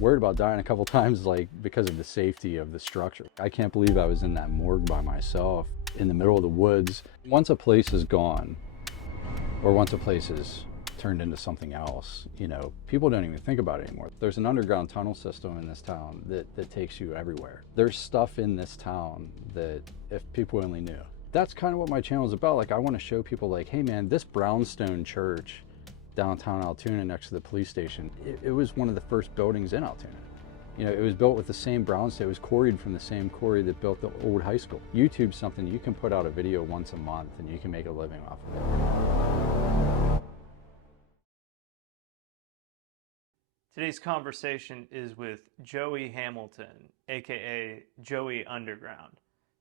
worried about dying a couple times, like because of the safety of the structure. I can't believe I was in that morgue by myself in the middle of the woods. Once a place is gone, or once a place is turned into something else, you know, people don't even think about it anymore. There's an underground tunnel system in this town that takes you everywhere. There's stuff in this town that if people only knew. That's kind of what my channel is about. Like, I want to show people like, hey man, this brownstone church downtown Altoona next to the police station, it was one of the first buildings in Altoona. You know, it was built with the same brownstone. It was quarried from the same quarry that built the old high school. YouTube's something you can put out a video once a month and you can make a living off of it. Today's conversation is with Joey Hamilton, aka Joey Underground.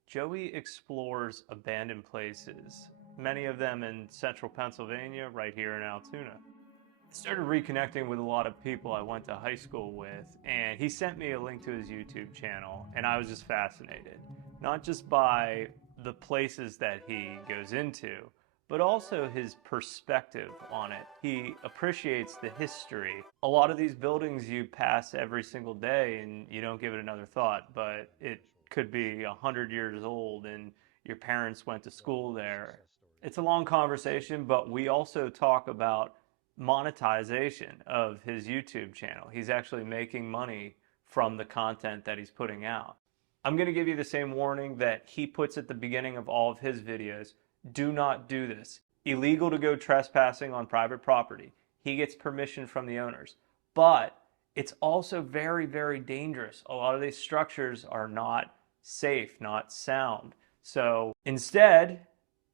Joey explores abandoned places, many of them in central Pennsylvania, right here in Altoona. I started reconnecting with a lot of people I went to high school with, and he sent me a link to his YouTube channel, and I was just fascinated. Not just by the places that he goes into, but also his perspective on it. He appreciates the history. A lot of these buildings you pass every single day and you don't give it another thought, but it could be 100 years old and your parents went to school there. It's a long conversation, but we also talk about monetization of his YouTube channel. He's actually making money from the content that he's putting out. I'm going to give you the same warning that he puts at the beginning of all of his videos. Do not do this. Illegal to go trespassing on private property. He gets permission from the owners. But it's also very, very dangerous. A lot of these structures are not safe, not sound. So instead,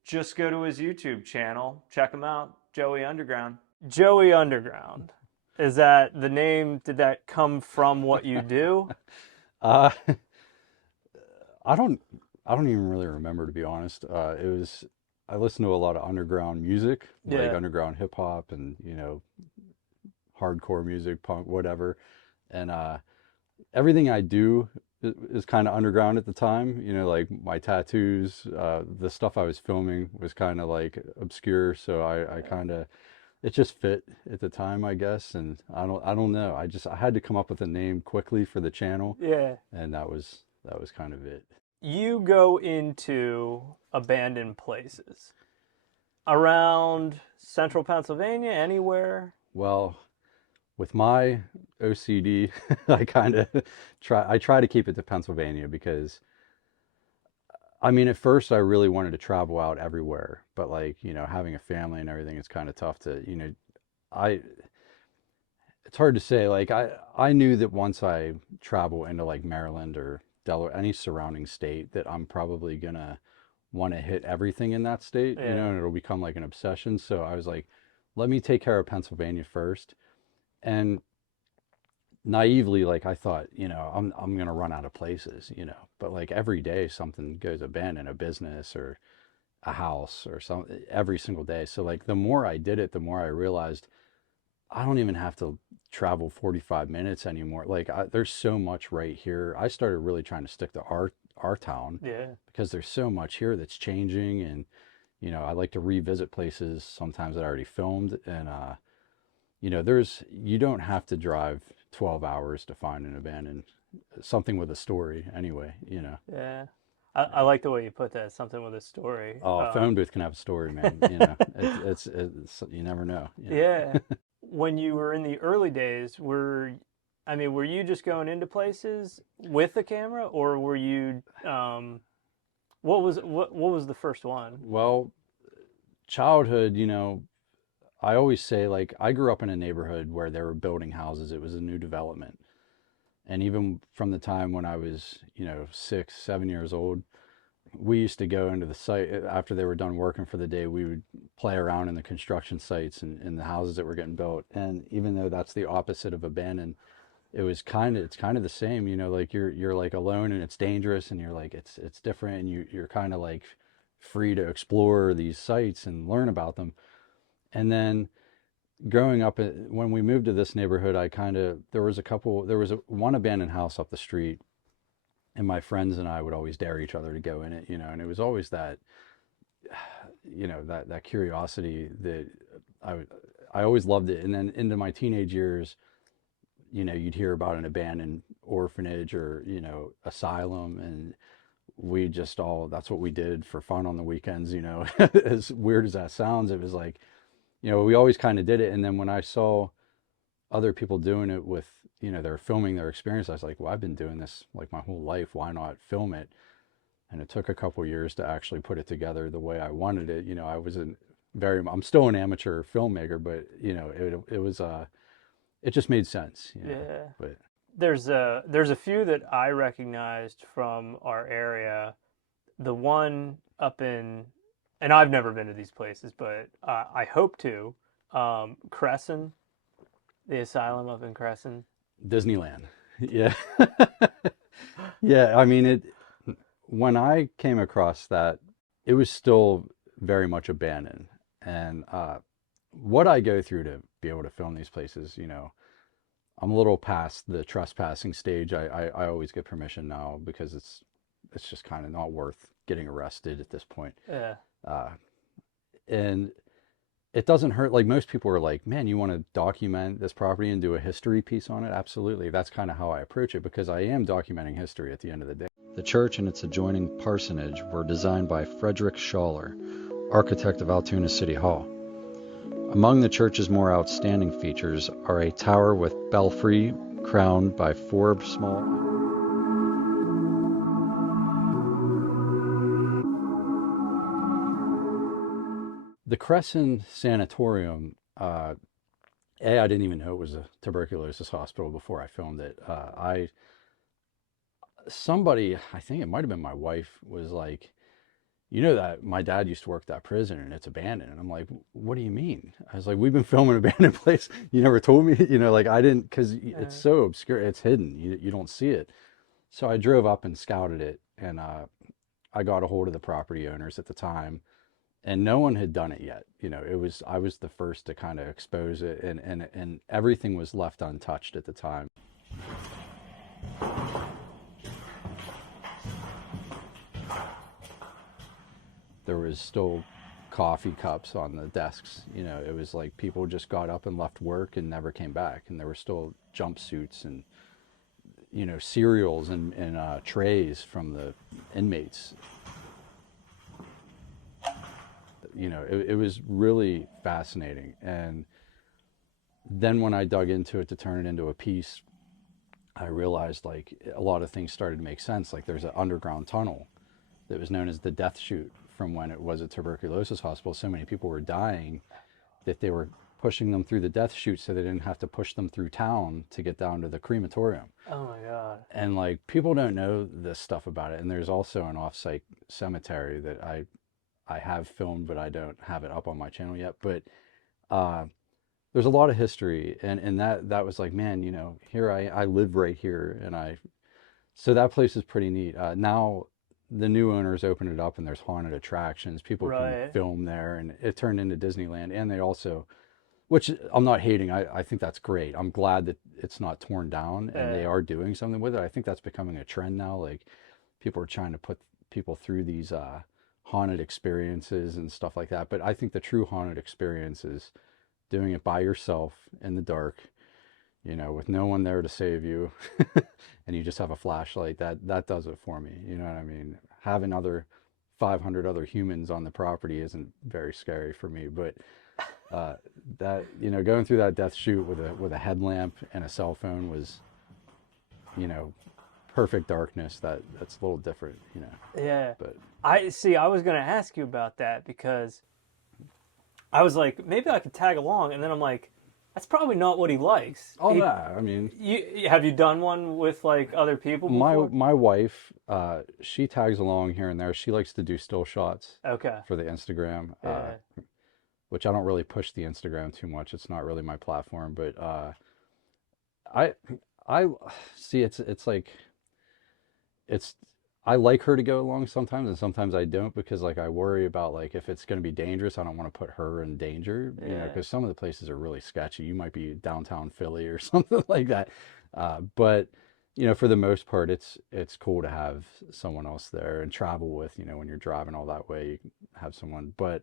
just go to his YouTube channel. Check him out, Joey Underground. Joey Underground. Is that the name? Did that come from what you do? Uh, I don't even really remember, to be honest. I listened to a lot of underground music, like underground hip hop and, you know, hardcore music, punk, whatever. And everything I do is kind of underground at the time. You know, like my tattoos, the stuff I was filming was kind of like obscure, so I kind of, it just fit at the time, I guess. And I don't know. I had to come up with a name quickly for the channel. Yeah. And that was kind of it. You go into abandoned places around central Pennsylvania, anywhere? Well, with my OCD, I try to keep it to Pennsylvania because, I mean, at first I really wanted to travel out everywhere, but like, you know, having a family and everything, it's kind of tough to, you know, I it's hard to say. Like, I knew that once I travel into like Maryland or Delaware, any surrounding state, that I'm probably gonna want to hit everything in that state, you know, and it'll become like an obsession. So I was like, let me take care of Pennsylvania first. And naively, like I thought, you know, I'm gonna run out of places, you know. But like every day something goes abandoned, a business or a house or something, every single day. So like the more I did it, the more I realized I don't even have to travel 45 minutes anymore. Like there's so much right here. I started really trying to stick to our town, because there's so much here that's changing. And you know, I like to revisit places sometimes that I already filmed. And you know, you don't have to drive 12 hours to find an abandoned something with a story anyway, you know. Yeah. I like the way you put that, something with a story. Oh, a phone booth can have a story, man. You know, it's you never know. You know? Yeah. When you were in the early days, were you just going into places with the camera, or were you, what was the first one? Well, childhood, you know, I always say, like, I grew up in a neighborhood where they were building houses. It was a new development. And even from the time when I was, you know, 6, 7 years old, we used to go into the site after they were done working for the day. We would play around in the construction sites and in the houses that were getting built. And even though that's the opposite of abandoned, it's kind of the same, you know, like you're like alone and it's dangerous and you're like, it's different, and you're kind of like free to explore these sites and learn about them. And then growing up, when we moved to this neighborhood, there was one abandoned house up the street, and my friends and I would always dare each other to go in it, you know. And it was always that, you know, that curiosity that I always loved it. And then into my teenage years, you'd hear about an abandoned orphanage or, asylum, and we just all, that's what we did for fun on the weekends, as weird as that sounds. It was like, we always kind of did it. And then when I saw other people doing it with, they're filming their experience, I was like, well, I've been doing this like my whole life. Why not film it? And it took a couple years to actually put it together the way I wanted it. I wasn't I'm still an amateur filmmaker, but it was, it just made sense, Yeah. but There's a few that I recognized from our area. The one up in, and I've never been to these places, but I hope to. Crescent, the asylum up in Crescent. Disneyland. Yeah. Yeah. I mean, when I came across that, it was still very much abandoned. And what I go through to be able to film these places, I'm a little past the trespassing stage. I always get permission now because it's just kind of not worth getting arrested at this point. Yeah. Uh, and it doesn't hurt. Like most people are like, man, you want to document this property and do a history piece on it? Absolutely. That's kind of how I approach it because I am documenting history at the end of the day. The church and its adjoining parsonage were designed by Frederick Schaller, architect of Altoona City Hall. Among the church's more outstanding features are a tower with belfry crowned by 4 small. The Cresson Sanitarium, I didn't even know it was a tuberculosis hospital before I filmed it. Somebody, I think it might have been my wife, was like, that my dad used to work that prison and it's abandoned. And I'm like, what do you mean? I was like, we've been filming an abandoned place. You never told me, like I didn't, because it's so obscure, it's hidden. You don't see it. So I drove up and scouted it, and I got a hold of the property owners at the time, and no one had done it yet. I was the first to kind of expose it, and everything was left untouched at the time. There was still coffee cups on the desks. It was like people just got up and left work and never came back, and there were still jumpsuits and cereals and trays from the inmates. It was really fascinating. And then when I dug into it to turn it into a piece, I realized like a lot of things started to make sense. Like there's an underground tunnel that was known as the death chute from when it was a tuberculosis hospital. So many people were dying that they were pushing them through the death chute so they didn't have to push them through town to get down to the crematorium. Oh my God. And like people don't know this stuff about it. And there's also an off-site cemetery that I have filmed, but I don't have it up on my channel yet. But there's a lot of history, and that was like, man, here I live right here, and so that place is pretty neat. Now the new owners open it up, and there's haunted attractions. People can film there, and it turned into Disneyland. And they also, which I'm not hating, I think that's great. I'm glad that it's not torn down, and they are doing something with it. I think that's becoming a trend now. Like people are trying to put people through these haunted experiences and stuff like that. But I think the true haunted experience is doing it by yourself in the dark, with no one there to save you, and you just have a flashlight. That does it for me. You know what I mean? Having 500 other humans on the property isn't very scary for me, but that, going through that death chute with a headlamp and a cell phone was, perfect darkness. That's a little different, Yeah. But I was going to ask you about that because I was like, maybe I could tag along, and then I'm like, that's probably not what he likes. oh no, I mean, have you done one with like other people before? my wife, she tags along here and there. She likes to do still shots Okay. for the Instagram, Yeah. which I don't really push the Instagram too much. It's not really my platform, but I I see it's like I like her to go along sometimes, and sometimes I don't, because like I worry about like if it's going to be dangerous, I don't want to put her in danger, because some of the places are really sketchy. You might be downtown Philly or something like that. But for the most part, it's cool to have someone else there and travel with, when you're driving all that way, you can have someone. But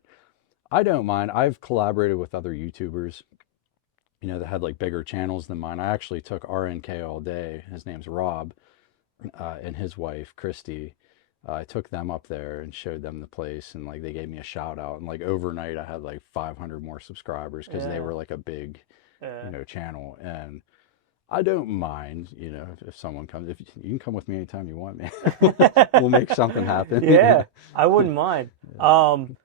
I don't mind. I've collaborated with other YouTubers that had like bigger channels than mine. I actually took RNK all day. His name's Rob, and his wife Christy. I took them up there and showed them the place, and like they gave me a shout out. And like overnight, I had like 500 more subscribers because they Yeah. were like a big, Yeah. channel. And I don't mind, if someone comes. If you can come with me anytime you want, man. We'll make something happen. Yeah, I wouldn't mind. Um,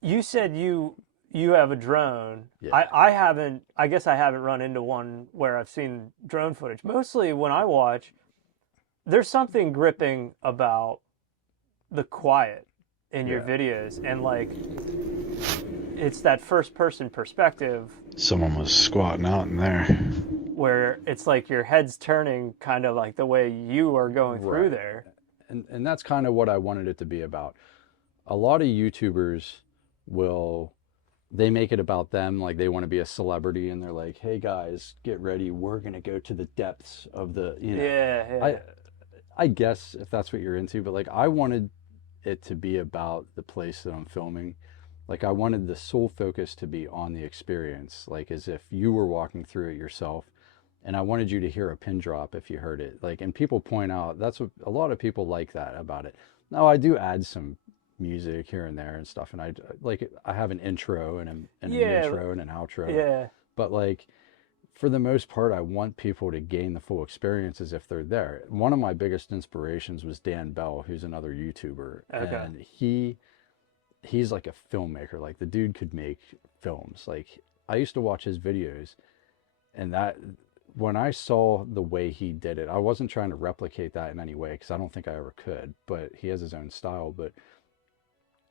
you said you have a drone. Yeah, I haven't. I guess I haven't run into one where I've seen drone footage. Mostly when I watch, there's something gripping about the quiet in your yeah, videos, and like it's that first person perspective Someone was squatting out in there. where it's like your head's turning kind of like the way you are going through right. there. And that's kind of what I wanted it to be about. A lot of YouTubers will they make it about them, like they want to be a celebrity, and they're like, "Hey guys, get ready. We're gonna go to the depths of the." Yeah, yeah, I guess if that's what you're into, but like I wanted it to be about the place that I'm filming. Like I wanted the sole focus to be on the experience, like as if you were walking through it yourself. And I wanted you to hear a pin drop if you heard it. Like, and people point out that's what a lot of people like that about it. Now I do add some music here and there and stuff, and I have an intro and a yeah, midtro and an outro, yeah. but like for the most part, I want people to gain the full experience as if they're there. One of my biggest inspirations was Dan Bell, who's another YouTuber, Okay. and he's like a filmmaker. Like the dude could make films. Like I used to watch his videos, and that when I saw the way he did it, I wasn't trying to replicate that in any way because I don't think I ever could. But he has his own style. But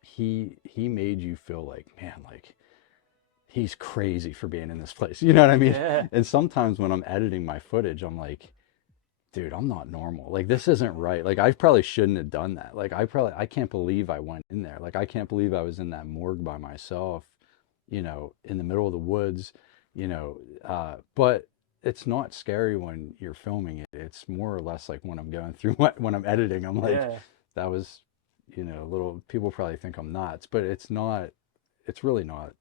he made you feel like, man, like he's crazy for being in this place. You know what I mean? Yeah. And sometimes when I'm editing my footage, I'm like, dude, I'm not normal. Like this isn't right. Like I probably shouldn't have done that. Like I can't believe I went in there. Like I can't believe I was in that morgue by myself, in the middle of the woods, but it's not scary when you're filming it. It's more or less like when I'm going through when I'm editing, I'm like, Yeah. that was, little people probably think I'm nuts, but it's not, it's really not,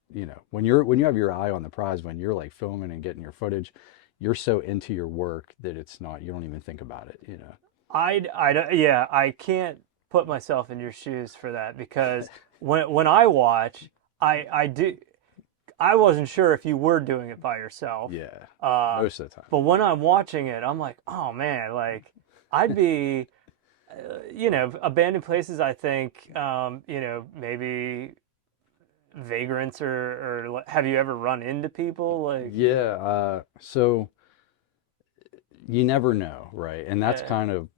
when you have your eye on the prize, when you're like filming and getting your footage, you're so into your work that it's not, you don't even think about it. Yeah, I can't put myself in your shoes for that because when I watch, I do, I wasn't sure if you were doing it by yourself. Yeah, Uh, most of the time. but when I'm watching it, I'm like, oh man, like I'd be, abandoned places. I think, maybe vagrants or have you ever run into people like? Yeah, so you never know, right? And that's Yeah, kind of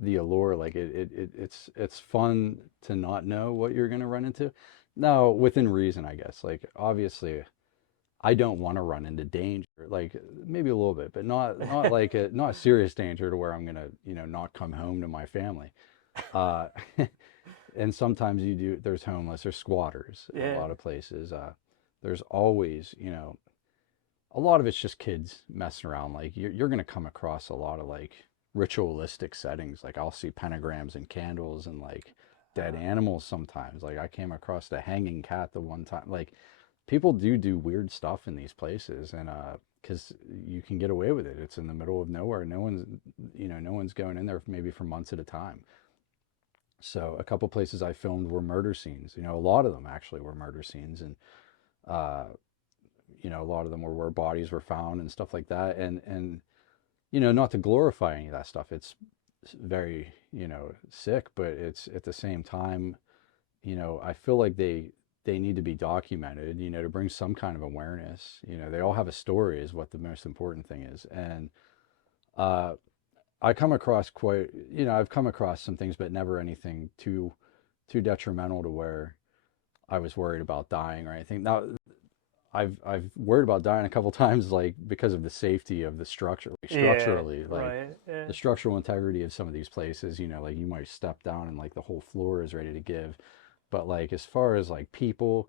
the allure. Like it's fun to not know what you're gonna run into. Now, within reason, I guess. Like obviously, I don't want to run into danger. Like maybe a little bit, but not like not serious danger to where I'm gonna not come home to my family. Uh, and sometimes you do. There's homeless, there's squatters in a yeah, lot of places. There's always a lot of it's just kids messing around. Like you're going to come across a lot of like ritualistic settings. Like I'll see pentagrams and candles and like dead animals sometimes. Like I came across a hanging cat the one time. Like people do weird stuff in these places, and because you can get away with it. It's in the middle of nowhere. No one's going in there maybe for months at a time. So a couple places I filmed were murder scenes. A lot of them actually were murder scenes, and uh, a lot of them were where bodies were found and stuff like that. And not to glorify any of that stuff. It's very sick, but it's at the same time, I feel like they need to be documented. To bring some kind of awareness. They all have a story, is what the most important thing is, and uh, I come across I've come across some things, but never anything too detrimental to where I was worried about dying or anything. Now, I've worried about dying a couple times, like because of the safety of the structure, like yeah, structurally, like right, yeah, the structural integrity of some of these places. Like you might step down and like the whole floor is ready to give. But like as far as like people,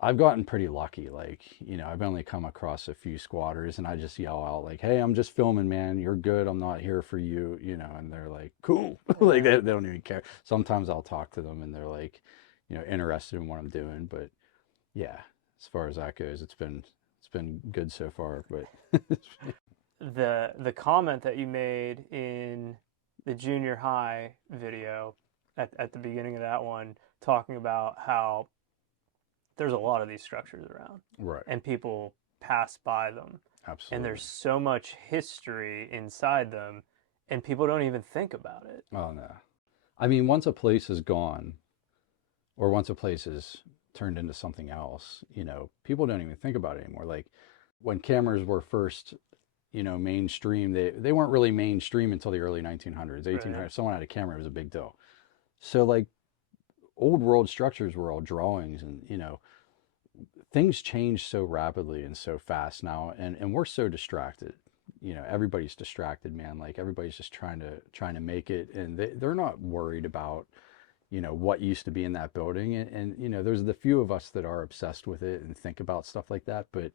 I've gotten pretty lucky. Like, I've only come across a few squatters and I just yell out like, "Hey, I'm just filming, man. You're good. I'm not here for you," and they're like, "Cool." Like yeah. they don't even care. Sometimes I'll talk to them and they're like, interested in what I'm doing. But yeah, as far as that goes, it's been good so far. But The comment that you made in the junior high video at the beginning of that one, talking about how there's a lot of these structures around right, and people pass by them, and absolutely. there's so much history inside them, and people don't even think about it. Oh no, I mean, once a place is gone, or once a place is turned into something else, people don't even think about it anymore. Like when cameras were first, mainstream, they weren't really mainstream until the early 1900s, Right. 1800s. Someone had a camera, it was a big deal. So like old world structures were all drawings, and things change so rapidly and so fast now, and we're so distracted. Everybody's distracted, man. Like everybody's just trying to make it, and they're not worried about what used to be in that building, and there's the few of us that are obsessed with it and think about stuff like that. But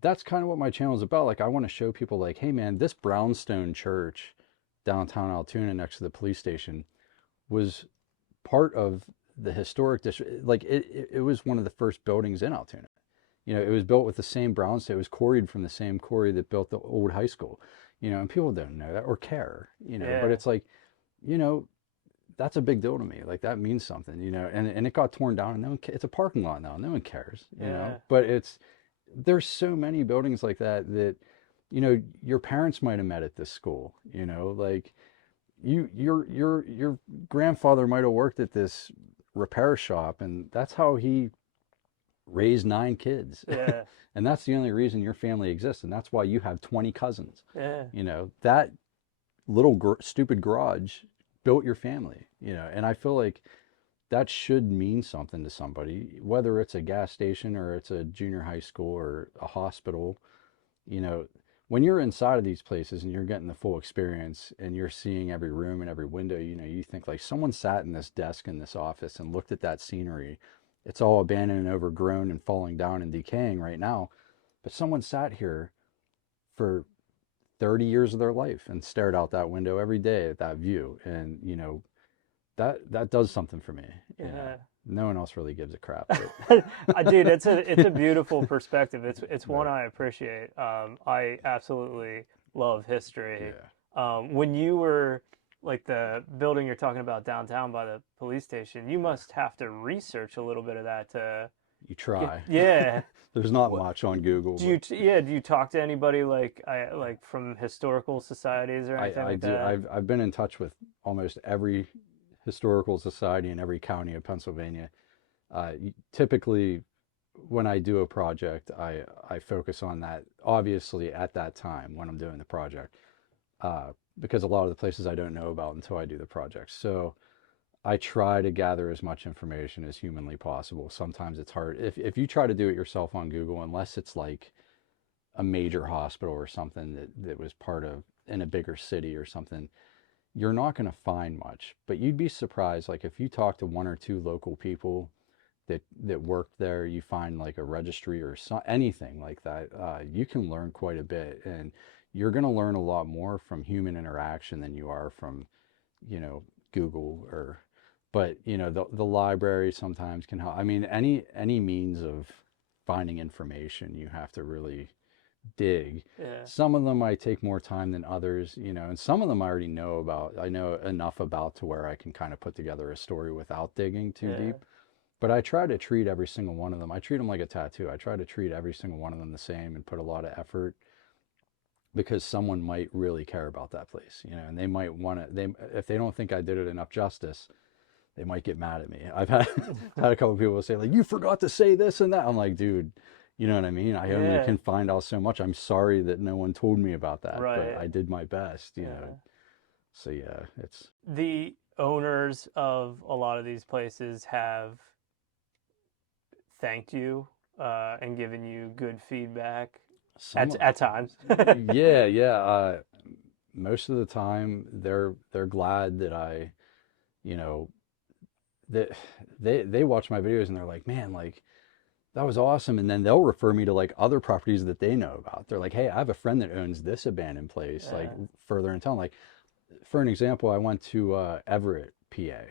that's kind of what my channel is about. Like I want to show people, like, hey man, this brownstone church downtown Altoona next to the police station was part of the historic district. Like it was one of the first buildings in Altoona. It was built with the same brownstone. It was quarried from the same quarry that built the old high school. And people don't know that or care. But Yeah. it's like, you know, that's a big deal to me. Like that means something. And it got torn down, and no one it's a parking lot now. No one cares. Yeah. But there's so many buildings like that your parents might have met at this school. Like your grandfather might have worked at this repair shop, and that's how he raised 9 kids. Yeah. And that's the only reason your family exists, and that's why you have 20 cousins. Yeah. That little stupid garage built your family. And I feel like that should mean something to somebody, whether it's a gas station or it's a junior high school or a hospital. you know, when you're inside of these places and you're getting the full experience and you're seeing every room and every window, you think like someone sat in this desk in this office and looked at that scenery. It's all abandoned and overgrown and falling down and decaying right now. But someone sat here for 30 years of their life and stared out that window every day at that view. And, that does something for me. Yeah. No one else really gives a crap. But Dude, it's a beautiful perspective. It's one right. I appreciate. I absolutely love history. Yeah. When you were like the building you're talking about downtown by the police station, you Yeah. must have to research a little bit of that to You get. try. Yeah. There's not What much on Google, do but you? Yeah. Do you talk to anybody like from historical societies or anything I like do. that? I've been in touch with almost every historical society in every county of Pennsylvania. Typically, when I do a project, I focus on that, obviously, at that time when I'm doing the project, because a lot of the places I don't know about until I do the project. So I try to gather as much information as humanly possible. Sometimes it's hard. If you try to do it yourself on Google, unless it's like a major hospital or something that was part of in a bigger city or something, you're not going to find much. But you'd be surprised, like if you talk to one or two local people that worked there, you find like a registry or anything like that, you can learn quite a bit, and you're going to learn a lot more from human interaction than you are from you know Google. Or but the library sometimes can help. I mean, any means of finding information, you have to really dig. Yeah. Some of them might take more time than others, and some of them I already know about. I know enough about to where I can kind of put together a story without digging too Yeah. deep. But I try to treat every single one of them. I treat them like a tattoo. I try to treat every single one of them the same and put a lot of effort, because someone might really care about that place, and they might want to. They If they don't think I did it enough justice, they might get mad at me. I've had had a couple of people say like, "You forgot to say this and that." I'm like, dude, you know what I mean? I only Yeah. can find out so much. I'm sorry that no one told me about that, but Right. I did my best. Yeah. So yeah, it's The owners of a lot of these places have thanked you and given you good feedback some at times. yeah, yeah. Most of the time they're glad that I, you know, that they watch my videos and they're like, man, like that was awesome. And then they'll refer me to like other properties that they know about. They're like, hey, I have a friend that owns this abandoned place, like Yeah. further in town. Like, for an example, I went to Everett, PA.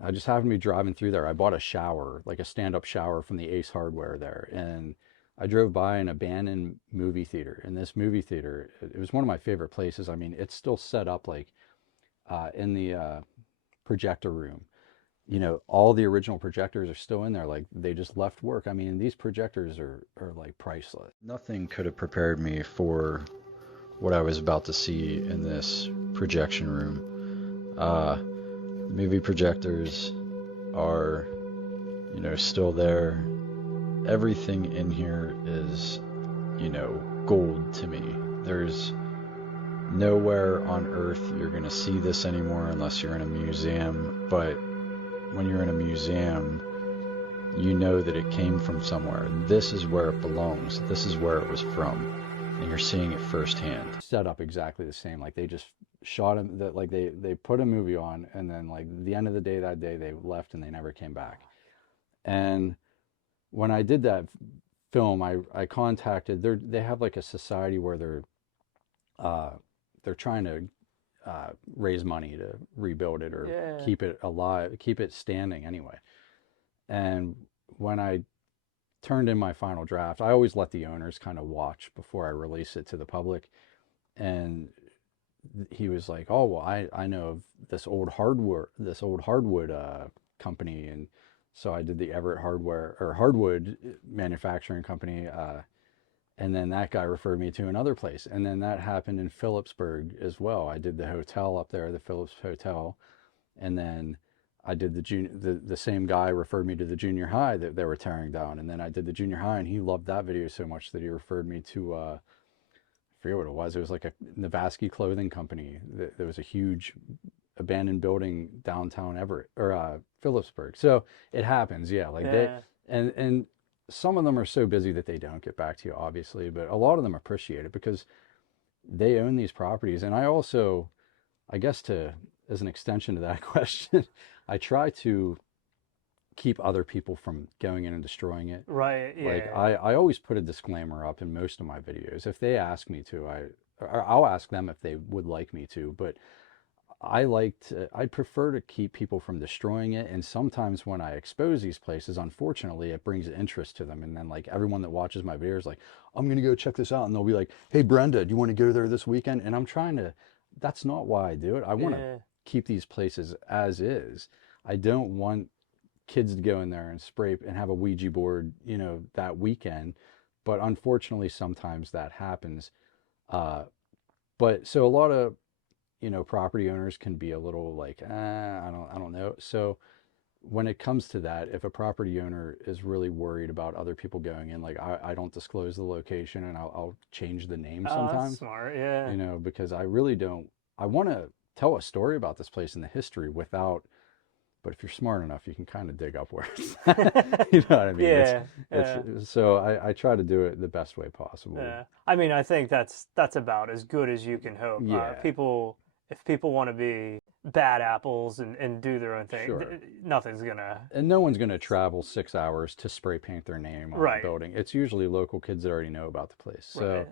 I just happened to be driving through there. I bought a shower, like a stand-up shower from the Ace Hardware there, and I drove by an abandoned movie theater, and this movie theater, it was one of my favorite places. I mean, it's still set up like in the projector room. You know, all the original projectors are still in there. Like they just left work. I mean, these projectors are like priceless. Nothing could have prepared me for what I was about to see in this projection room. Movie projectors are, you know, still there. Everything in here is, you know, gold to me. There's nowhere on earth you're going to see this anymore unless you're in a museum. But when you're in a museum, you know that it came from somewhere. This is where it belongs. This is where it was from. And you're seeing it firsthand. Set up exactly the same. Like they just shot him, that like they put a movie on, and then like the end of the day that day they left and they never came back. And when I did that film, I contacted, they have like a society where they're trying to raise money to rebuild it or Yeah. keep it alive, keep it standing anyway. And when I turned in my final draft, I always let the owners kind of watch before I release it to the public. And he was like, "Oh, well, I know of this old hardwood company." And so I did the Everett Hardware or Hardwood Manufacturing Company. And then that guy referred me to another place. And then that happened in Phillipsburg as well. I did the hotel up there, the Phillips Hotel. And then I did the same guy referred me to the junior high that they were tearing down. And then I did the junior high, and he loved that video so much that he referred me to, I forget what it was. It was like a Navaski clothing company. There was a huge abandoned building downtown Everett or Phillipsburg. So it happens. Yeah. Like Yeah. and some of them are so busy that they don't get back to you, obviously, but a lot of them appreciate it because they own these properties. And I also, I guess as an extension to that question, I try to keep other people from going in and destroying it. Right. Like Yeah. I always put a disclaimer up in most of my videos. If they ask me to, I'll ask them if they would like me to, but I'd prefer to keep people from destroying it. And sometimes when I expose these places, unfortunately, it brings interest to them. And then like everyone that watches my videos, like, I'm going to go check this out. And they'll be like, "Hey, Brenda, do you want to go there this weekend?" And I'm trying to, that's not why I do it. I want to Yeah. keep these places as is. I don't want kids to go in there and spray and have a Ouija board, you know, that weekend. But unfortunately, sometimes that happens. Uh, but so a lot of, you know, property owners can be a little like, I don't know. So when it comes to that, if a property owner is really worried about other people going in, like I don't disclose the location, and I'll change the name Oh, that's sometimes, smart. Yeah. you know, because I really don't, I want to tell a story about this place and the history without, but if you're smart enough, you can kind of dig up where it's, you know what I mean? Yeah. Yeah. So I try to do it the best way possible. Yeah. I mean, I think that's about as good as you can hope. Yeah, If people want to be bad apples and do their own thing, sure. nothing's gonna. And no one's going to travel 6 hours to spray paint their name on a Right. building. It's usually local kids that already know about the place. So Right.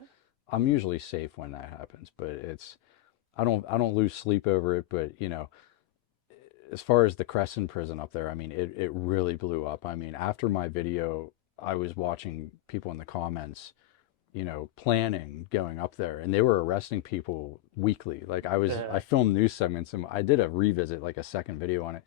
I'm usually safe when that happens, but I don't lose sleep over it. But you know, as far as the Crescent Prison up there, I mean, it really blew up. I mean, after my video, I was watching people in the comments, you know, planning going up there, and they were arresting people weekly. Like I Yeah. filmed news segments, and I did a revisit, like a second video on it,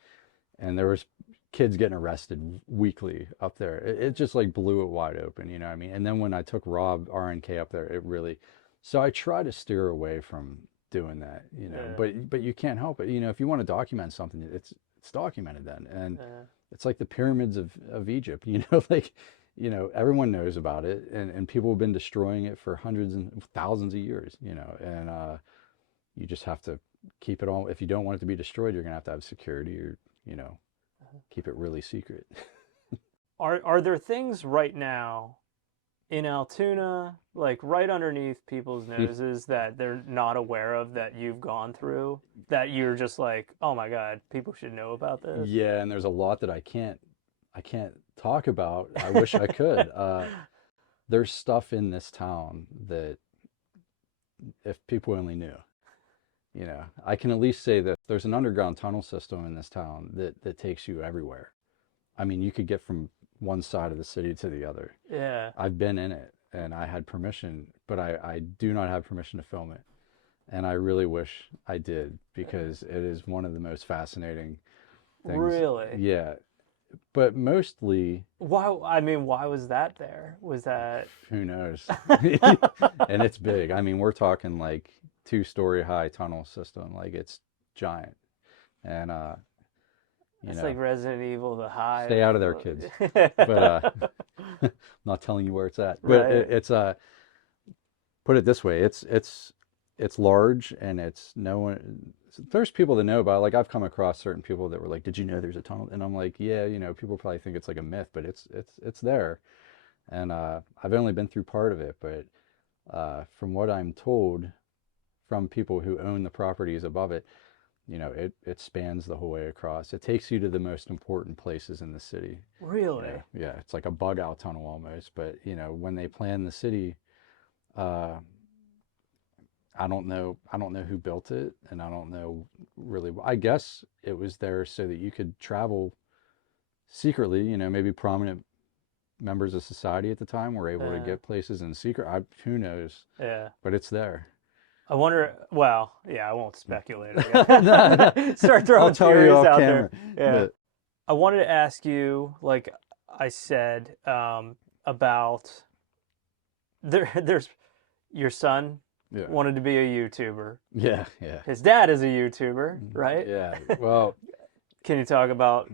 and there was kids getting arrested weekly up there. It just like blew it wide open, you know what I mean? And then when I took Rob RNK up there, it really, so I try to steer away from doing that, you know, Yeah. but you can't help it. You know, if you want to document something, it's documented then. And Yeah. it's like the pyramids of Egypt, you know, like, you know, everyone knows about it, and people have been destroying it for hundreds and thousands of years, you know, and you just have to keep it all. If you don't want it to be destroyed, you're gonna have to have security, or, you know, keep it really secret. Are there things right now in Altoona, like right underneath people's noses, that they're not aware of that you've gone through, that you're just like, oh my God, people should know about this? Yeah, and there's a lot that I can't talk about. I wish I could. There's stuff in this town that if people only knew, you know, I can at least say that there's an underground tunnel system in this town that takes you everywhere. I mean, you could get from one side of the city to the other. Yeah. I've been in it and I had permission, but I do not have permission to film it. And I really wish I did because it is one of the most fascinating things. Really? Yeah, but mostly, Why? I mean, why was that there? Was that? who knows? And it's big. I mean, we're talking like 2-story high tunnel system. Like it's giant. And you It's know, like Resident Evil, the Hive. stay out of there, kids. But I'm not telling you where it's at. But Right. it's put it this way, it's large and it's no one. There's people that know about it. Like I've come across certain people that were like, "Did you know there's a tunnel?" And I'm like, "Yeah, people probably think it's like a myth, but it's there." And I've only been through part of it, but from what I'm told from people who own the properties above it, it spans the whole way across. It takes you to the most important places in the city. Really? Yeah, it's like a bug out tunnel almost. But when they plan the city, uh, I don't know who built it, and I don't know really. I guess it was there so that you could travel secretly. Maybe prominent members of society at the time were able to Uh, get places in secret. Who knows? yeah. But it's there. I wonder. Well, yeah, I won't speculate. No, no. Start I'll throwing tell you theories off out camera. there. Yeah. But I wanted to ask you, like I said, about there's your son yeah, wanted to be a YouTuber. yeah, yeah. His dad is a YouTuber, right? Yeah. Well, Can you talk about,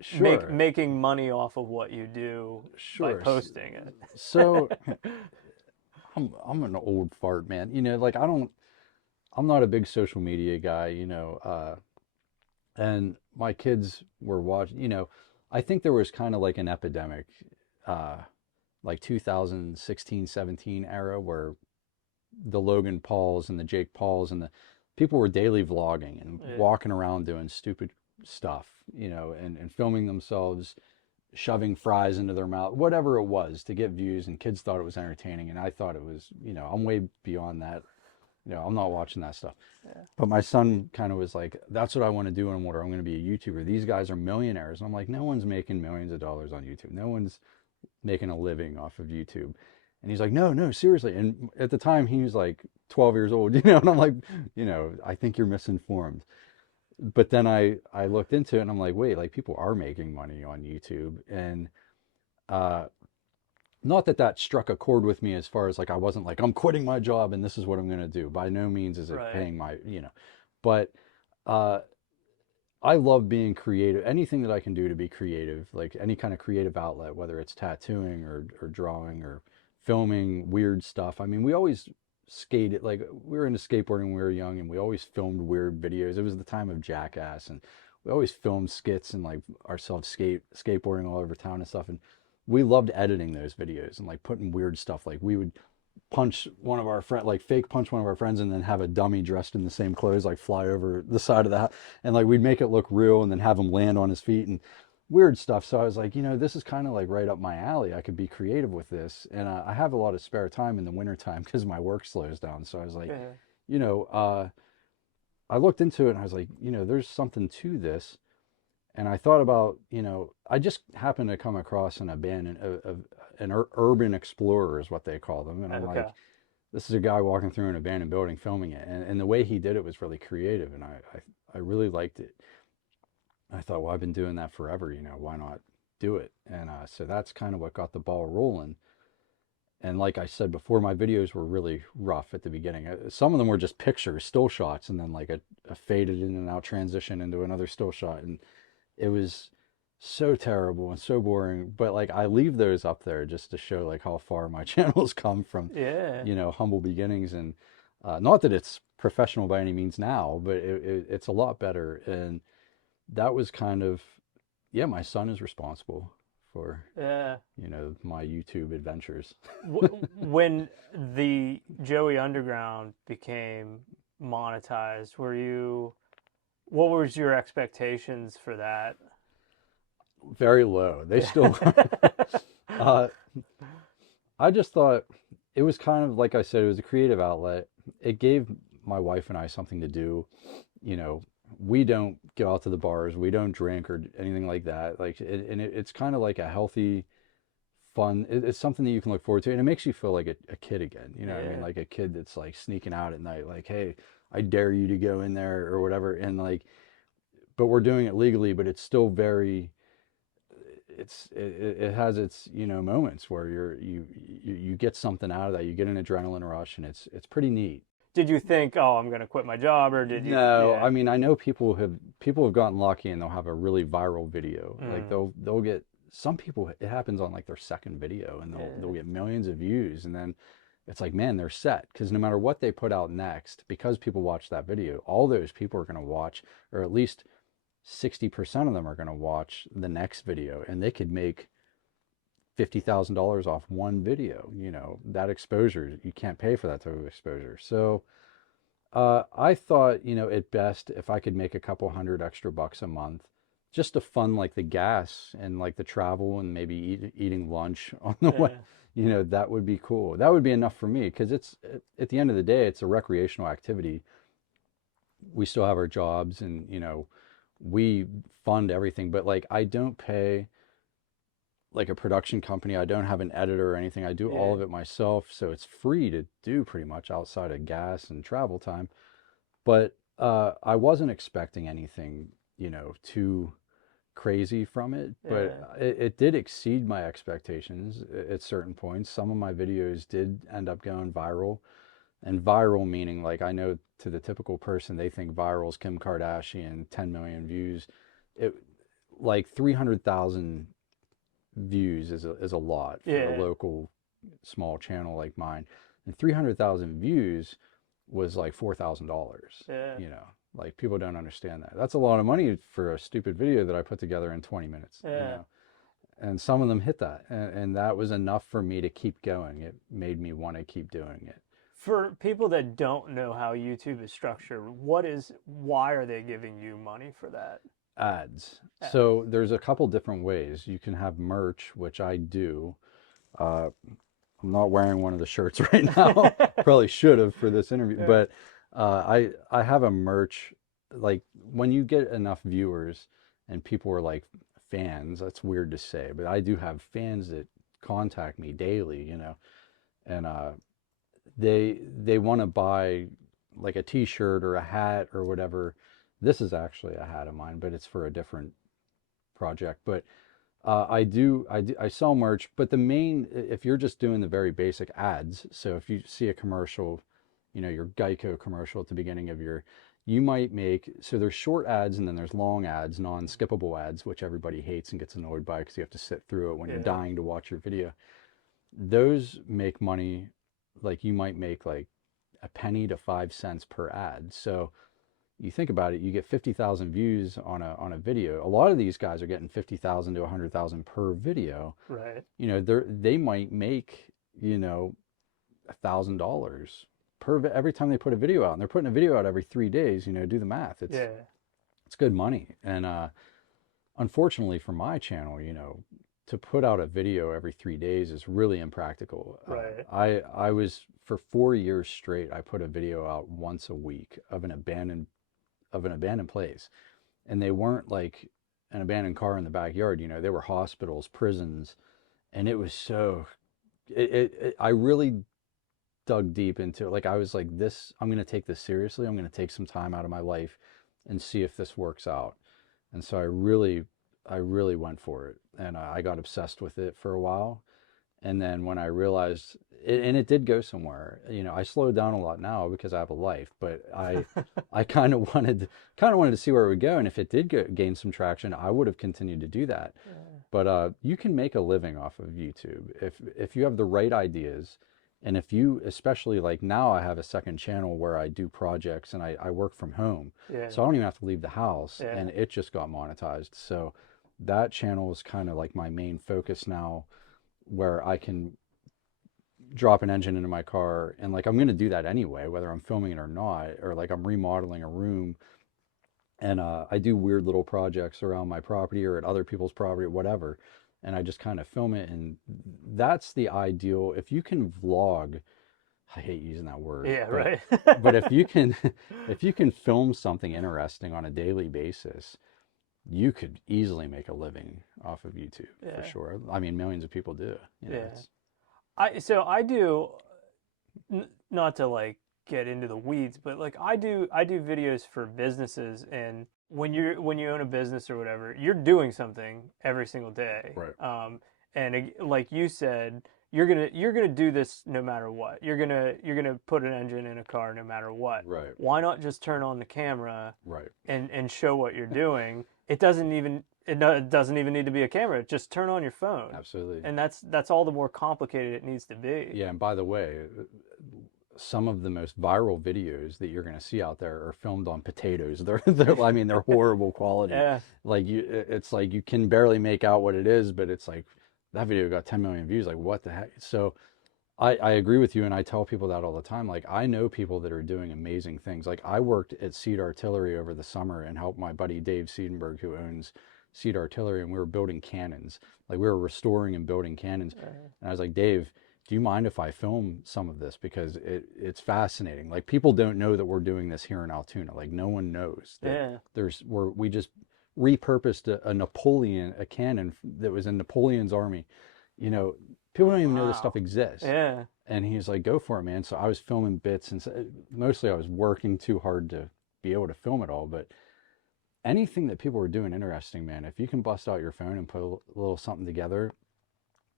sure, making money off of what you do by sure. posting it? So I'm an old fart, man. Like I'm not a big social media guy, and my kids were watching, I think there was kind of like an epidemic, uh, like 2016, 17 era where the Logan Pauls and the Jake Pauls and the people were daily vlogging and Yeah. walking around doing stupid stuff, and filming themselves shoving fries into their mouth, whatever it was to get views, and kids thought it was entertaining, and I thought it was, I'm way beyond that. I'm not watching that stuff. Yeah. But my son kind of was like, that's what I want to do, and what I'm going to be a YouTuber. These guys are millionaires. And I'm like, no one's making millions of dollars on YouTube. No one's making a living off of YouTube. And he's like, no, no, seriously. And at the time he was like 12 years old, and I'm like, I think you're misinformed. But then I looked into it and I'm like, wait, like people are making money on YouTube. And uh, not that struck a chord with me as far as like, I wasn't like, I'm quitting my job and this is what I'm going to do. By no means is it Right. paying but uh, I love being creative. Anything that I can do to be creative, like any kind of creative outlet, whether it's tattooing or drawing or filming weird stuff. I mean, we always skated, like we were into skateboarding when we were young, and we always filmed weird videos. It was the time of Jackass, and we always filmed skits and like ourselves skateboarding all over town and stuff. And we loved editing those videos and like putting weird stuff. Like we would punch one of our friends, like fake punch one of our friends, and then have a dummy dressed in the same clothes like fly over the side of the house, and like we'd make it look real, and then have him land on his feet and weird stuff. So I was like, this is kind of like right up my alley. I could be creative with this, and I have a lot of spare time in the wintertime because my work slows down. So I was like, Yeah. I looked into it and I was like, there's something to this. And I thought about, I just happened to come across an abandoned, urban explorer is what they call them. And I'm Okay. like, this is a guy walking through an abandoned building filming it. And the way he did it was really creative. And I really liked it. I thought, well, I've been doing that forever, why not do it? And so that's kind of what got the ball rolling. And like I said before, my videos were really rough at the beginning. Some of them were just pictures, still shots, and then like a faded in and out transition into another still shot. And it was so terrible and so boring. But like I leave those up there just to show like how far my channel's come from, Yeah. humble beginnings. And not that it's professional by any means now, but it's a lot better. And that was kind of, yeah, my son is responsible for, Yeah. my YouTube adventures. When the Joey Underground became monetized, what was your expectations for that? Very low. They still, uh, I just thought it was kind of, like I said, it was a creative outlet. It gave my wife and I something to do, we don't go out to the bars, we don't drink or anything like that. Like, it's kind of like a healthy, fun. It's something that you can look forward to, and it makes you feel like a kid again. You know what I mean? Yeah. Like a kid that's like sneaking out at night, like, hey, I dare you to go in there or whatever. And like, but we're doing it legally, but it's still very. It has its moments where you get something out of that. You get an adrenaline rush, and it's pretty neat. Did you think, oh, I'm going to quit my job, or did you? No, Yeah. I mean, I know people have gotten lucky and they'll have a really viral video. Like Mm, they'll get some people, it happens on like their second video and they'll yeah. get millions of views, and then it's like, man, they're set, because no matter what they put out next, because people watch that video, all those people are going to watch, or at least 60% of them are going to watch the next video, and they could make $50,000 off one video. That exposure, you can't pay for that type of exposure. So I thought, at best, if I could make a couple hundred extra bucks a month, just to fund like the gas and like the travel and maybe eating lunch on the way, Yeah. that would be cool. That would be enough for me, because it's at the end of the day, it's a recreational activity. We still have our jobs, and we fund everything, but like I don't pay like a production company. I don't have an editor or anything. I do all Yeah. of it myself, so it's free to do pretty much outside of gas and travel time. But I wasn't expecting anything, too crazy from it. But Yeah. it did exceed my expectations at certain points. Some of my videos did end up going viral, and viral meaning, like, I know to the typical person, they think viral is Kim Kardashian, 10 million views. It like 300,000 views is a lot for a Yeah. local small channel like mine, and 300,000 views was like $4,000. Yeah. Like, people don't understand that. That's a lot of money for a stupid video that I put together in 20 minutes. Yeah. And some of them hit that, and that was enough for me to keep going. It made me want to keep doing it. For people that don't know how YouTube is structured, why are they giving you money for that? Ads. Ads. So there's a couple different ways. You can have merch, which I do. Uh, I'm not wearing one of the shirts right now. Probably should have for this interview, Yeah. but I have a merch. Like, when you get enough viewers and people are like fans, that's weird to say, but I do have fans that contact me daily, and they want to buy like a t-shirt or a hat or whatever. This is actually a hat of mine, but it's for a different project. But I sell merch, but the main, if you're just doing the very basic ads, so if you see a commercial, your Geico commercial at the beginning of you might make, so there's short ads and then there's long ads, non-skippable ads, which everybody hates and gets annoyed by because you have to sit through it when you're Yeah. dying to watch your video. Those make money, like you might make like a penny to 5 cents per ad. So you think about it, you get 50,000 views on a video. A lot of these guys are getting 50,000 to 100,000 per video. Right. They might make, $1,000 every time they put a video out, and they're putting a video out every 3 days. Do the math. Yeah. It's good money. And unfortunately for my channel, to put out a video every 3 days is really impractical. Right. I was, for 4 years straight, I put a video out once a week of an abandoned place, and they weren't like an abandoned car in the backyard. They were hospitals, prisons, and it was so. I really dug deep into it. Like, I was like, this. I'm gonna take this seriously. I'm gonna take some time out of my life and see if this works out. And so I really went for it, and I got obsessed with it for a while. And then when I realized it, and it did go somewhere, I slowed down a lot now because I have a life, but I kind of wanted to see where it would go. And if it did gain some traction, I would have continued to do that. Yeah. But you can make a living off of YouTube if you have the right ideas. And if you, especially like now, I have a second channel where I do projects, and I work from home. Yeah. So I don't even have to leave the house, Yeah. and it just got monetized. So that channel is kind of like my main focus now, where I can drop an engine into my car, and like I'm going to do that anyway, whether I'm filming it or not, or like I'm remodeling a room, and I do weird little projects around my property or at other people's property, whatever, and I just kind of film it. And that's the ideal. If you can vlog I hate using that word, Yeah, right. but if you can if you can film something interesting on a daily basis, you could easily make a living off of YouTube for Yeah, sure. I mean, millions of people do. You know, yeah. it's I do, not to like get into the weeds, but like I do videos for businesses, and when you own a business or whatever, you're doing something every single day. right, And like you said, you're gonna do this no matter what. You're gonna put an engine in a car no matter what. right, Why not just turn on the camera right. and show what you're doing? It doesn't even need to be a camera. Just turn on your phone, Absolutely. and that's all the more complicated it needs to be. Yeah, and by the way, some of the most viral videos that you're going to see out there are filmed on potatoes. I mean, they're horrible quality. Yeah, Like it's like you can barely make out what it is, but it's like that video got 10 million views. Like what the heck? So I agree with you, and I tell people that all the time. Like I know people that are doing amazing things. Like I worked at Seed Artillery over the summer and helped my buddy Dave Siedenberg, who owns Seed Artillery, and we were building cannons. Like we were restoring and building cannons. And I was like, Dave, do you mind if I film some of this? Because it's fascinating. Like people don't know that we're doing this here in Altoona. Like no one knows that yeah, we just repurposed a cannon that was in Napoleon's army. You know, people don't even know this wow, stuff exists. yeah, And he's like, go for it, man. So I was filming bits, and mostly I was working too hard to be able to film it all. But anything that people were doing interesting, man, if you can bust out your phone and put a little something together,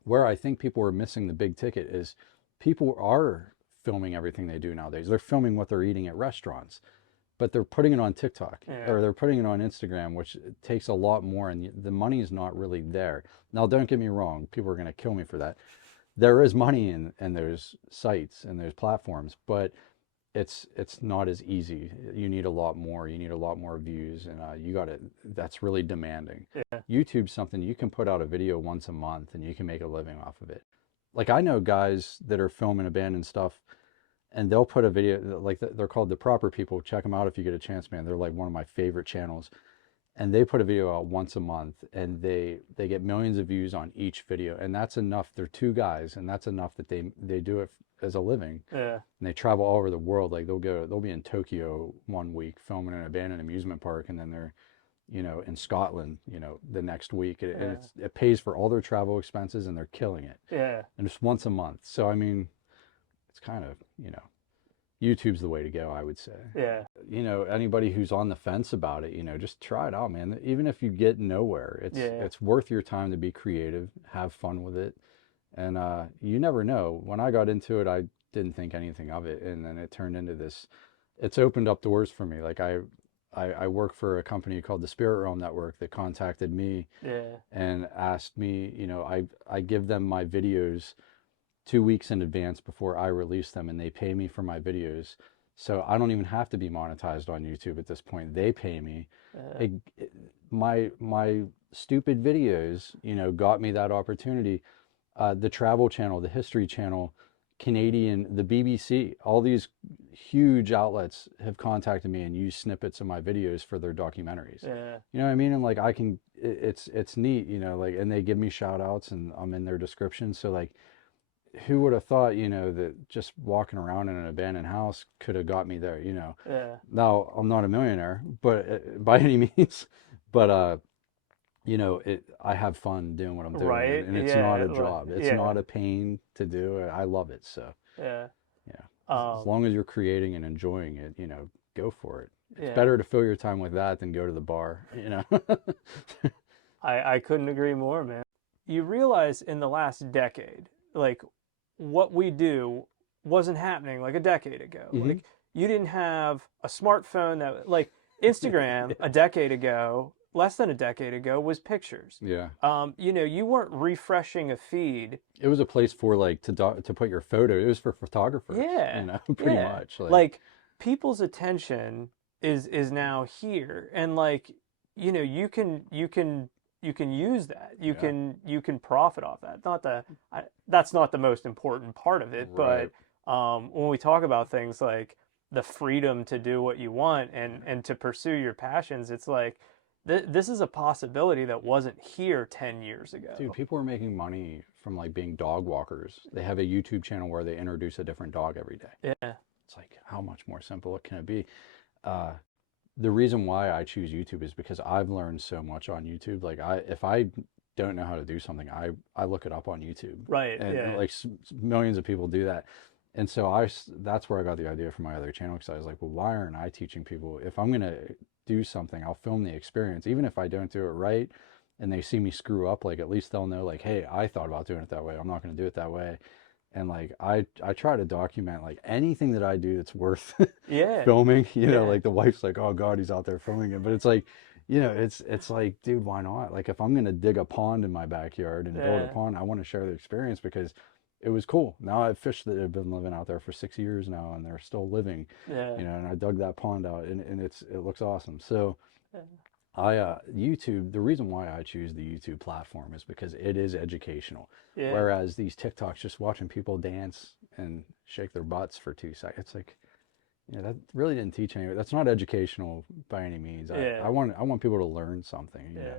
where I think people are missing the big ticket is people are filming everything they do nowadays. They're filming what they're eating at restaurants, but they're putting it on TikTok yeah, or they're putting it on Instagram, which takes a lot more, and the money is not really there. Now, don't get me wrong, people are going to kill me for that. There is money in those sites and those platforms, but it's not as easy. You need a lot more. You need a lot more views, and you got to. That's really demanding. yeah, YouTube's something you can put out a video once a month, and you can make a living off of it. Like I know guys that are filming abandoned stuff, and they'll put a video like they're called The Proper People. Check them out if you get a chance, man. They're like one of my favorite channels, and they put a video out once a month, and they get millions of views on each video, and that's enough. They're two guys, and that's enough that they do it as a living, yeah, and they travel all over the world. Like they'll be in Tokyo one week filming an abandoned amusement park, and then they're in Scotland the next week. And it pays for all their travel expenses, and they're killing it, yeah, and it's once a month. So I mean, it's kind of YouTube's the way to go, I would say. yeah, Anybody who's on the fence about it, just try it out, man. Even if you get nowhere, yeah, it's worth your time to be creative, have fun with it. And you never know. When I got into it, I didn't think anything of it, and then it turned into this. It's opened up doors for me. Like I work for a company called the Spirit Realm Network that contacted me yeah, and asked me. I give them my videos 2 weeks in advance before I release them, and they pay me for my videos. So I don't even have to be monetized on YouTube at this point. They pay me. My stupid videos, got me that opportunity. The Travel Channel, the History Channel, Canadian, the BBC, all these huge outlets have contacted me and used snippets of my videos for their documentaries. yeah, You know what I mean? And like it's neat, like, and they give me shout outs and I'm in their description. So like, who would have thought, that just walking around in an abandoned house could have got me there. yeah, Now I'm not a millionaire, but by any means, but I have fun doing what I'm doing, right, and it's not yeah, a job. It's yeah, not a pain to do. I love it. So yeah, yeah, as um, long as you're creating and enjoying it, go for it. It's yeah. better to fill your time with that than go to the bar. I couldn't agree more, man. You realize in the last decade, like what we do wasn't happening like a decade ago. Hmm. Like you didn't have a smartphone that like Instagram a decade ago, less than a decade ago, was pictures. Yeah, You weren't refreshing a feed. it was a place for like to put your photo. It was for photographers. Yeah, Pretty yeah. much Like people's attention is now here, and like you can use that. Yeah, You can profit off that. That's not the most important part of it, right, but when we talk about things like the freedom to do what you want and to pursue your passions, it's like this is a possibility that wasn't here 10 years dude. ago. People were making money from like being dog walkers. They have a YouTube channel where they introduce a different dog every day. Yeah. It's like, how much more simple can it be? The reason why I choose YouTube is because I've learned so much on YouTube. Like if I don't know how to do something, I look it up on YouTube. Right. And Yeah. like millions of people do that. And so that's where I got the idea for my other channel, because I was like, well, why aren't I teaching people? If I'm going to do something, I'll film the experience. Even if I don't do it right and they see me screw up, like at least they'll know like, hey, I thought about doing it that way. I'm not going to do it that way. And like I try to document like anything that I do that's worth Yeah. filming. You know, Yeah. like the wife's like, oh God, he's out there filming it. But it's like, you know, it's like, dude, why not? Like if I'm going to dig a pond in my backyard and build a Yeah. pond, I want to share the experience because it was cool. Now I have fish that have been living out there for 6 years now, and they're still living. Yeah. You know, and I dug that pond out, and it looks awesome. So Yeah. YouTube. The reason why I choose the YouTube platform is because it is educational. Yeah. Whereas these TikToks, just watching people dance and shake their butts for 2 seconds, it's like, you know, that really didn't teach anything. That's not educational by any means. Yeah. I want people to learn something. You know?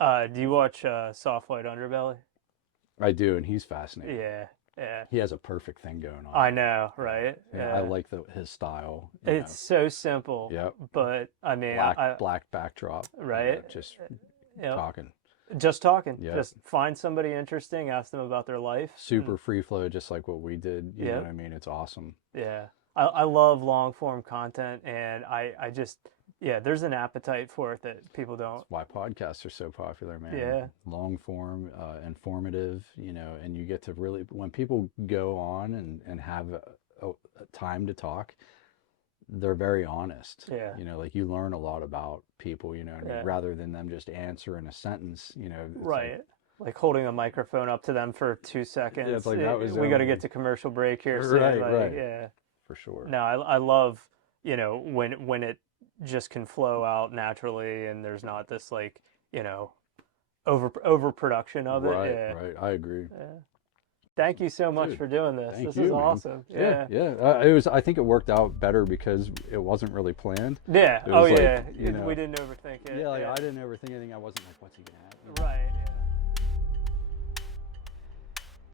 Yeah. Do you watch Soft White Underbelly? I do, and he's fascinating. Yeah. Yeah. He has a perfect thing going on. I know, right? Yeah, I like his style. It's so simple. Yep. But I mean, Black backdrop. Right? Just Yep. talking. Just talking. Yep. Just find somebody interesting, ask them about their life. Super free flow, just like what we did. You know Yep. what I mean? It's awesome. Yeah. I love long form content, and I just, yeah, there's an appetite for it that people don't. That's why podcasts are so popular, man. Yeah. Long form, informative, you know, and you get to really, when people go on and have a time to talk, they're very honest. Yeah. You know, like you learn a lot about people, you know, and Yeah. rather than them just answer in a sentence, you know. It's Right. Like holding a microphone up to them for 2 seconds. Yeah, it's like that was we got to only- get to commercial break here soon. Right, like, right. Yeah. For sure. No, I love, you know, when it just can flow out naturally and there's not this like, you know, overproduction of it. Right, Yeah. right. I agree. Yeah. Thank you so much Dude, for doing this. thank This you, is man. awesome. Yeah, Yeah. yeah. It was. I think it worked out better because it wasn't really planned. Yeah. It Oh was like, yeah. you know, We didn't overthink it. Yeah, like I didn't ever think anything. I wasn't like, what's he gonna have? Right.